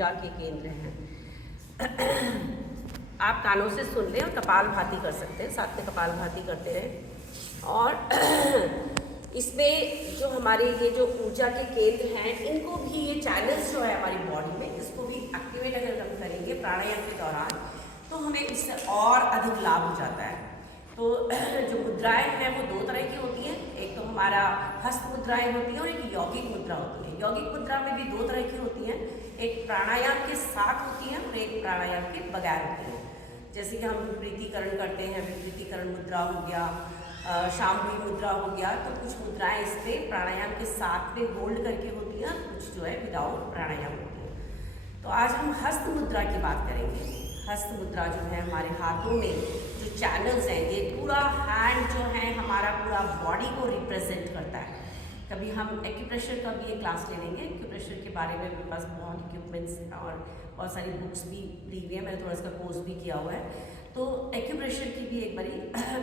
ऊर्जा के केंद्र हैं। आप कानों से सुन लें और कपालभाति कर सकते हैं, साथ में कपालभाति करते रहें। और इसमें जो हमारे ये जो ऊर्जा के केंद्र हैं, इनको भी ये चैनल्स जो है हमारी बॉडी में, इसको भी एक्टिवेट अगर हम करेंगे प्राणायाम के दौरान, तो हमें इससे और अधिक लाभ हो जाता है। तो जो मुद्राएं हैं वो दो तरह की होती हैं, एक तो हमारा हस्त मुद्राएं होती हैं और एक यौगिक मुद्रा होती है। यौगिक मुद्रा में भी दो तरह की होती हैं, एक प्राणायाम के साथ होती हैं और एक प्राणायाम के बगैर होती हैं। जैसे कि हम प्रीतिकरण करते हैं, विपरीतीकरण मुद्रा हो गया, शांभवी मुद्रा हो गया, तो कुछ मुद्राएं इस पर प्राणायाम के साथ में होल्ड करके होती हैं, कुछ जो है विदाउट प्राणायाम होती हैं। तो आज हम हस्त मुद्रा की बात करेंगे। हस्त मुद्रा जो है हमारे हाथों में जो चैनल्स हैं, ये पूरा हैंड जो है हमारा पूरा बॉडी को रिप्रेजेंट करता है। कभी हम एक्यूप्रेशर का भी एक क्लास ले लेंगे। एक्यूप्रेशर के बारे में मेरे पास बहुत इक्विपमेंट्स हैं और बहुत सारी बुक्स भी ली हुई है, मैंने थोड़ा इसका कोर्स भी किया हुआ है। तो एक्यूप्रेशर की भी एक बारी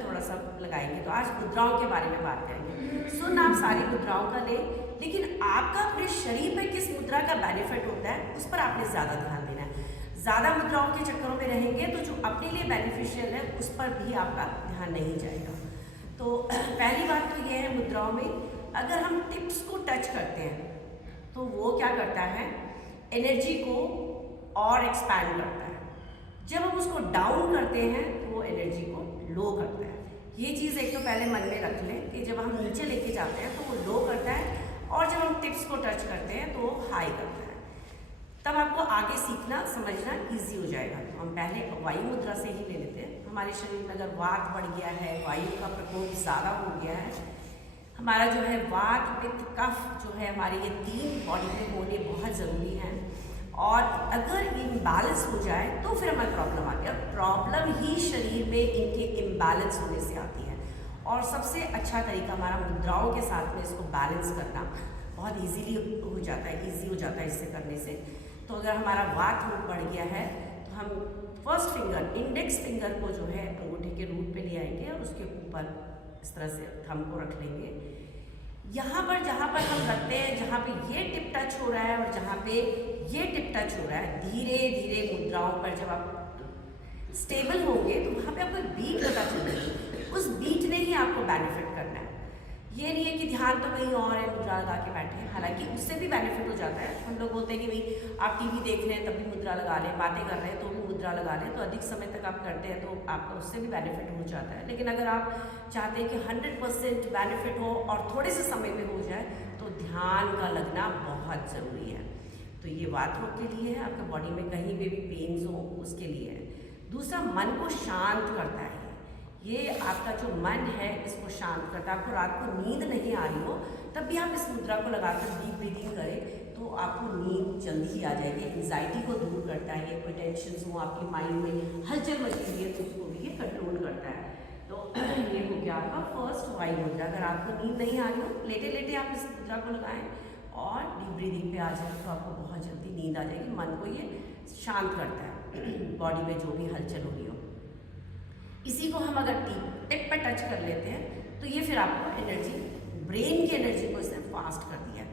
थोड़ा सा लगाएंगे। तो आज मुद्राओं के बारे में बात करेंगे। सुन आप सारी मुद्राओं का लें, लेकिन आपका अपने शरीर में किस मुद्रा का बेनिफिट होता है उस पर आपने ज़्यादा ध्यान देना है। ज़्यादा मुद्राओं के चक्करों में रहेंगे तो जो अपने लिए बेनिफिशियल है उस पर भी आपका ध्यान नहीं जाएगा। तो पहली बात तो ये है, मुद्राओं में अगर हम टिप्स को टच करते हैं तो वो क्या करता है, एनर्जी को और एक्सपैंड करता है। जब हम उसको डाउन करते हैं तो वो एनर्जी को लो करता है। ये चीज़ एक तो पहले मन में रख लें कि जब हम नीचे लेके जाते हैं तो वो लो करता है, और जब हम टिप्स को टच करते हैं तो वो हाई करता है। तब आपको आगे सीखना समझना इजी हो जाएगा। तो हम पहले वायु मुद्रा से ही ले लेते हैं। हमारे शरीर में अगर वात बढ़ गया है, वायु का प्रकोप ज़्यादा हो गया है, हमारा जो है वात, पित्त, कफ जो है हमारे ये तीन बॉडी में होने बहुत ज़रूरी हैं। और अगर इम्बैलेंस हो जाए तो फिर हमें प्रॉब्लम आती है, और प्रॉब्लम ही शरीर में इनके इम्बैलेंस होने से आती है। और सबसे अच्छा तरीका हमारा मुद्राओं के साथ में इसको बैलेंस करना बहुत ईजीली हो जाता है, ईजी हो जाता है इससे करने से। तो अगर हमारा वात बढ़ गया है तो हम फर्स्ट फिंगर, इंडेक्स फिंगर को जो है अंगूठे के रूट पे ले आएंगे और उसके ऊपर इस तरह से थंब को रख लेंगे। यहाँ पर जहाँ पर हम रखते हैं, जहाँ पे ये टिप टच हो रहा है और जहाँ पे ये टिप टच हो रहा है, धीरे धीरे मुद्राओं पर जब आप स्टेबल होंगे तो वहाँ पे आपको बीट पता चलेगी। उस बीट ने ही आपको बेनिफिट करना है। ये नहीं है कि ध्यान तो कहीं और है, मुद्रा लगा के बैठे हैं। हालांकि उससे भी बेनिफिट हो जाता है। हम लोग बोलते हैं कि भाई आप टीवी देख रहे हैं तब भी मुद्रा लगा लें, बातें कर रहे हैं तो भी मुद्रा लगा लें, तो अधिक समय तक आप करते हैं तो आपको उससे भी बेनिफिट हो जाता है। लेकिन अगर आप चाहते हैं कि 100% बेनिफिट हो और थोड़े से समय में हो जाए, तो ध्यान का लगना बहुत ज़रूरी है। तो ये वात रोग के लिए है, आपके बॉडी में कहीं पे भी पेन्स हो उसके लिए है। दूसरा, मन को शांत करता है। ये आपका जो मन है इसको शांत करता है। आपको रात को नींद नहीं आ रही हो तब भी आप इस मुद्रा को लगाकर डीप ब्रीदिंग करें तो आपको नींद जल्दी ही आ जाएगी। एंजाइटी को दूर करता है। ये कोई टेंशन हो आपके माइंड में, हलचल मच रही है तो उसको भी ये कंट्रोल करता है। तो ये हो गया आपका फर्स्ट वायु मुद्रा। अगर आपको नींद नहीं आ रही हो, लेटे लेटे आप इस मुद्रा को लगाएं और डीप ब्रीदिंग पे आ जाए तो आपको बहुत जल्दी नींद आ जाएगी। मन को ये शांत करता है, बॉडी में जो भी हलचल हो रही हो। इसी को हम अगर टिप पे टच कर लेते हैं तो ये फिर आपको एनर्जी, ब्रेन की एनर्जी को इसने फास्ट कर दिया।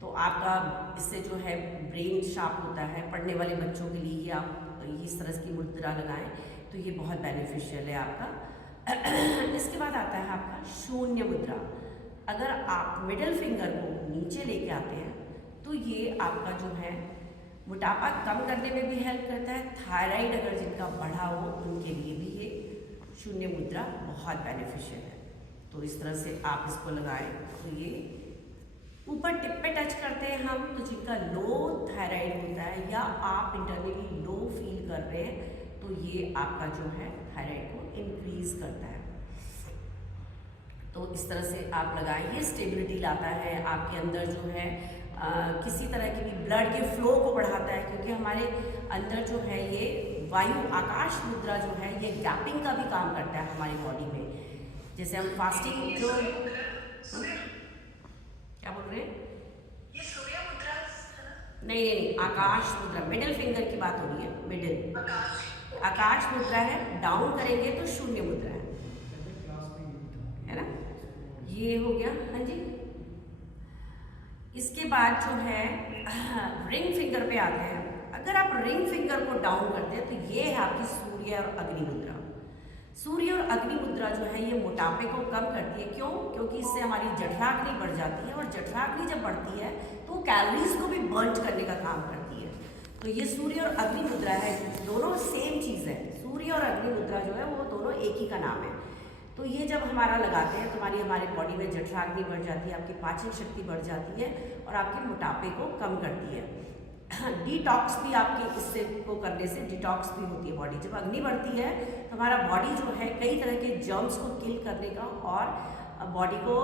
तो आपका इससे जो है ब्रेन शार्प होता है। पढ़ने वाले बच्चों के लिए आप इस तरह की मुद्रा लगाएं तो ये बहुत बेनिफिशियल है आपका। इसके बाद आता है आपका शून्य मुद्रा। अगर आप मिडिल फिंगर को नीचे लेके आते हैं तो ये आपका जो है मोटापा कम करने में भी हेल्प करता है। थायराइड अगर जिनका बढ़ा हो उनके लिए भी ये शून्य मुद्रा बहुत बेनिफिशियल है। तो इस तरह से आप इसको लगाएं तो ये ऊपर टिप पे टच करते हैं हम, तो जिनका लो थायराइड होता है या आप इंटरनली लो फील कर रहे हैं तो ये आपका जो है थायराइड को इंक्रीज करता है। तो इस तरह से आप लगाएं, ये स्टेबिलिटी लाता है आपके अंदर जो है किसी तरह की भी ब्लड के फ्लो को बढ़ाता है। क्योंकि हमारे अंदर जो है ये वायु आकाश मुद्रा जो है ये गैपिंग का भी काम करता है हमारी बॉडी में। जैसे हम फास्टिंग जो क्या बोल रहे हैं, ये सूर्य मुद्रा नहीं, आकाश मुद्रा, मिडिल फिंगर की बात हो रही है। मिडिल आकाश मुद्रा है, डाउन करेंगे तो शून्य मुद्रा है ना। ये हो गया, हाँ जी। इसके बाद जो है रिंग फिंगर पे आते हैं। अगर आप रिंग फिंगर को डाउन करते हैं तो ये है आपकी सूर्य और अग्नि मुद्रा। सूर्य और अग्नि मुद्रा जो है ये मोटापे को कम करती है। क्यों? क्योंकि इससे हमारी जठराग्नि बढ़ जाती है, और जठराग्नि जब बढ़ती है तो कैलोरीज को भी बर्न करने का काम करती है। तो ये सूर्य और अग्नि मुद्रा है, दोनों सेम चीज़ है। सूर्य और अग्नि मुद्रा जो है वो दोनों एक ही का नाम है। तो ये जब हमारा लगाते हैं तो हमारी बॉडी में जठराग्नि बढ़ जाती है, आपकी पाचन शक्ति बढ़ जाती है और आपके मोटापे को कम करती है। डिटॉक्स भी आपके इससे को करने से डिटॉक्स भी होती है बॉडी। जब अग्नि बढ़ती है तो हमारा बॉडी जो है कई तरह के जर्म्स को किल करने का और बॉडी को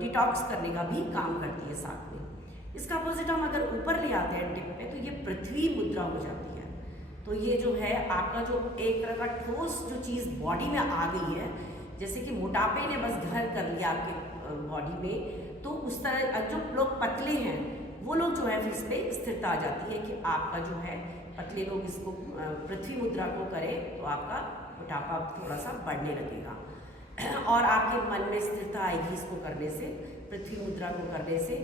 डिटॉक्स करने का भी काम करती है साथ में। इसका अपोजिट हम अगर ऊपर ले आते हैं टिप पे तो ये पृथ्वी मुद्रा हो जाती है। तो ये जो है आपका जो एक तरह का ठोस जो चीज़ बॉडी में आ गई है, जैसे कि मोटापे ने बस घर कर लिया आपके बॉडी में, तो उस तरह जो लोग पतले हैं वो लोग जो है फिर इस पर स्थिरता आ जाती है कि आपका जो है पतले लोग इसको पृथ्वी मुद्रा को करें तो आपका मोटापा थोड़ा सा बढ़ने लगेगा और आपके मन में स्थिरता आएगी इसको करने से, पृथ्वी मुद्रा को करने से।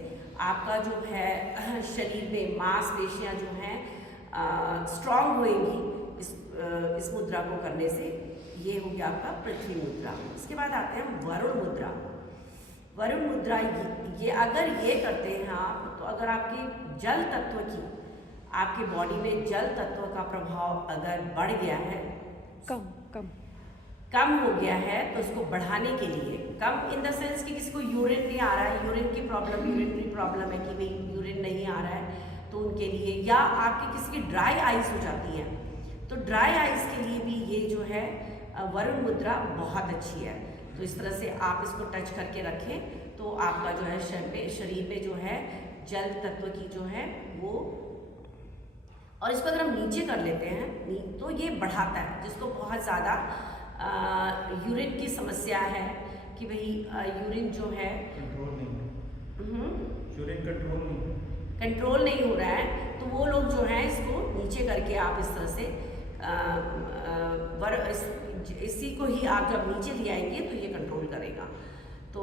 आपका जो है शरीर में मांसपेशियाँ जो हैं स्ट्रॉन्ग होएंगी इस मुद्रा को करने से। ये हो गया आपका पृथ्वी मुद्रा। इसके बाद आते हैं वरुण मुद्रा। वरुण मुद्रा ये अगर ये करते हैं आप तो अगर आपकी जल तत्व की आपकी बॉडी में जल तत्व का प्रभाव अगर बढ़ गया है, कम हो गया है, तो उसको बढ़ाने के लिए, कम इन द सेंस कि किसी को यूरिन नहीं आ रहा है, यूरिन की प्रॉब्लम, यूरिनरी प्रॉब्लम है कि भाई यूरिन नहीं आ रहा है तो उनके लिए, या आपकी किसी की ड्राई आइज हो जाती है तो ड्राई आइज के लिए भी ये जो है वरुण मुद्रा बहुत अच्छी है। तो इस तरह से आप इसको टच करके रखें तो आपका जो है शरीर में जो है जल तत्व की जो है वो, और इसको अगर हम नीचे कर लेते हैं तो ये बढ़ाता है। जिसको बहुत ज़्यादा यूरिन की समस्या है कि भाई यूरिन जो है कंट्रोल नहीं हो रहा है, तो वो लोग जो है इसको नीचे करके आप इस तरह से इसी को ही आप जब नीचे ले आएंगे तो ये कंट्रोल करेगा। तो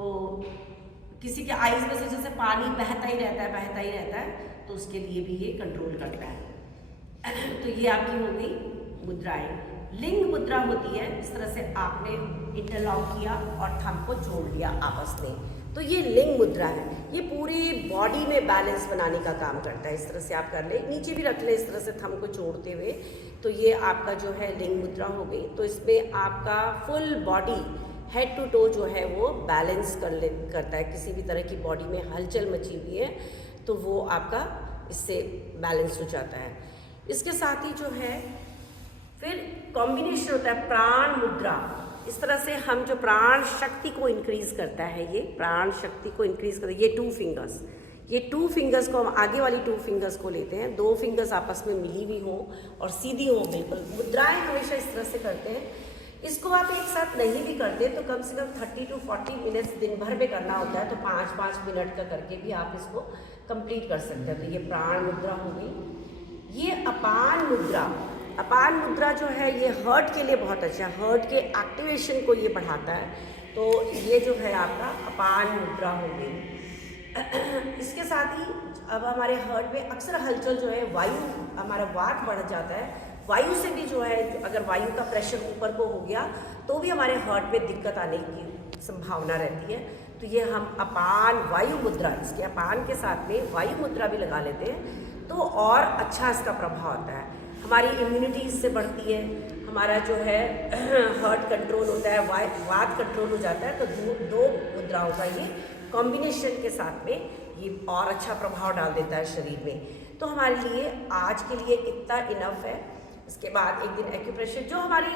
किसी के आइज में से जैसे पानी बहता ही रहता है तो उसके लिए भी ये कंट्रोल करता है। तो ये आपकी हो गई मुद्राएं। लिंग मुद्रा होती है, इस तरह से आपने इंटरलॉक किया और थंब को जोड़ लिया आपस में, तो ये लिंग मुद्रा है। ये पूरी बॉडी में बैलेंस बनाने का काम करता है। इस तरह से आप कर ले, नीचे भी रख ले इस तरह से थंब को जोड़ते हुए, तो ये आपका जो है लिंग मुद्रा हो गई। तो इसमें आपका full body head to toe जो है वो बैलेंस करता है। किसी भी तरह की बॉडी में हलचल मची हुई है तो वो आपका इससे बैलेंस हो जाता है। इसके साथ ही जो है फिर कॉम्बिनेशन होता है प्राण मुद्रा। इस तरह से हम जो प्राण शक्ति को इंक्रीज करता है, ये प्राण शक्ति को इंक्रीज करता है। ये टू फिंगर्स को हम आगे वाली 2 फिंगर्स को लेते हैं, 2 फिंगर्स आपस में मिली हुई हो और सीधी हो बिल्कुल। मुद्राएं हमेशा इस तरह से करते हैं। इसको आप एक साथ नहीं भी करते तो कम से कम 30 to 40 मिनट्स दिन भर में करना होता है, तो 5-5 मिनट का करके भी आप इसको कंप्लीट कर सकते हैं। तो ये प्राण मुद्रा हो गई। ये अपान मुद्रा जो है ये हार्ट के लिए बहुत अच्छा है, हार्ट के एक्टिवेशन को ये बढ़ाता है। तो ये जो है आपका अपान मुद्रा हो गई। इसके साथ ही अब हमारे हार्ट में अक्सर हलचल जो है, वायु हमारा वात बढ़ जाता है, वायु से भी जो है अगर वायु का प्रेशर ऊपर को हो गया तो भी हमारे हार्ट में दिक्कत आने की संभावना रहती है। तो ये हम अपान वायु मुद्रा, इसके अपान के साथ में वायु मुद्रा भी लगा लेते हैं तो और अच्छा इसका प्रभाव आता है। हमारी इम्यूनिटी इससे बढ़ती है, हमारा जो है हार्ट कंट्रोल होता है, वात कंट्रोल हो जाता है। तो दो मुद्राओं का ये कॉम्बिनेशन के साथ में ये और अच्छा प्रभाव डाल देता है शरीर में। तो हमारे लिए आज के लिए इतना इनफ है। इसके बाद एक दिन एक्यूप्रेशर जो हमारी